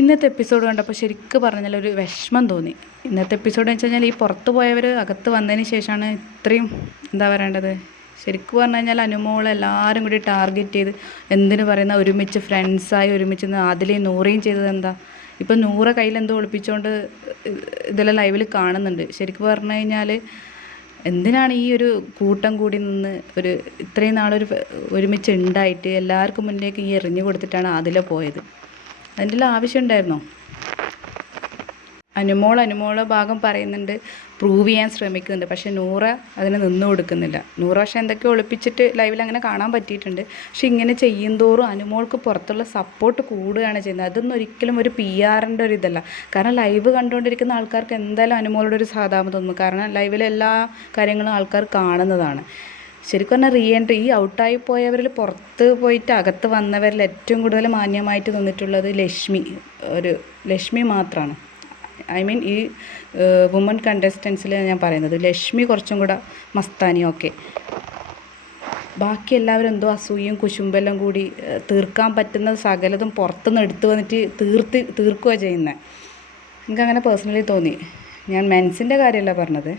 ഇന്നത്തെ എപ്പിസോഡ് കണ്ടപ്പോൾ ശരിക്കും പറഞ്ഞാൽ ഒരു വിഷമം തോന്നി. ഇന്നത്തെ എപ്പിസോഡ് എന്ന് വെച്ച് കഴിഞ്ഞാൽ ഈ പുറത്ത് പോയവർ അകത്ത് വന്നതിന് ശേഷമാണ് ഇത്രയും എന്താ പറയേണ്ടത്, ശരിക്കും പറഞ്ഞു കഴിഞ്ഞാൽ അനുമോളെ എല്ലാവരും കൂടി ടാർഗറ്റ് ചെയ്ത് എന്തിനു പറയുന്ന ഒരുമിച്ച് ഫ്രണ്ട്സായി ഒരുമിച്ച് അതിലെയും നൂറേയും ചെയ്തത് എന്താ? ഇപ്പം നൂറ കയ്യിൽ എന്തോ ഒളിപ്പിച്ചുകൊണ്ട് ഇതെല്ലാം ലൈവിൽ കാണുന്നുണ്ട്. ശരിക്കും പറഞ്ഞു കഴിഞ്ഞാൽ എന്തിനാണ് ഈ ഒരു കൂട്ടം കൂടി നിന്ന് ഒരു ഇത്രയും നാളൊരു ഒരുമിച്ച് ഉണ്ടായിട്ട് എല്ലാവർക്കും മുന്നിലേക്ക് ഈ എറിഞ്ഞു കൊടുത്തിട്ടാണ് അതിലെ പോയത്? അതിൻ്റെ ആവശ്യം ഉണ്ടായിരുന്നോ? അനുമോളെ ഭാഗം പറയുന്നുണ്ട്, പ്രൂവ് ചെയ്യാൻ ശ്രമിക്കുന്നുണ്ട്. പക്ഷെ നൂറ അതിന് നിന്ന് കൊടുക്കുന്നില്ല. നൂറ പക്ഷെ എന്തൊക്കെയോ ഒളിപ്പിച്ചിട്ട് ലൈവിൽ അങ്ങനെ കാണാൻ പറ്റിയിട്ടുണ്ട്. പക്ഷെ ഇങ്ങനെ ചെയ്യും തോറും അനുമോൾക്ക് പുറത്തുള്ള സപ്പോർട്ട് കൂടുകയാണ് ചെയ്യുന്നത്. അതൊന്നും ഒരിക്കലും ഒരു PR-ൻ്റെ ഒരു ഇതല്ല. കാരണം ലൈവ് കണ്ടുകൊണ്ടിരിക്കുന്ന ആൾക്കാർക്ക് എന്തായാലും അനുമോളുടെ ഒരു സാധാരണ തോന്നും. കാരണം ലൈവിലെ എല്ലാ കാര്യങ്ങളും ആൾക്കാർ കാണുന്നതാണ്. ശരിക്കും പറഞ്ഞാൽ എൻട്രി ഈ ഔട്ടായി പോയവരിൽ പുറത്ത് പോയിട്ട് അകത്ത് വന്നവരിൽ ഏറ്റവും കൂടുതൽ മാന്യമായിട്ട് നിന്നിട്ടുള്ളത് ലക്ഷ്മി മാത്രമാണ്. ഐ മീൻ ഈ വുമൺ കണ്ടസ്റ്റൻസിൽ ഞാൻ പറയുന്നത് ലക്ഷ്മി കുറച്ചും കൂടെ മസ്താനി. ബാക്കി എല്ലാവരും എന്തോ അസൂയയും കുശുമ്പെല്ലാം കൂടി തീർക്കാൻ പറ്റുന്ന സകലതും പുറത്തുനിന്ന് എടുത്തു വന്നിട്ട് തീർക്കുക ചെയ്യുന്നത്. എനിക്കങ്ങനെ പേഴ്സണലി തോന്നി. ഞാൻ മെൻസിൻ്റെ കാര്യമല്ല പറഞ്ഞത്.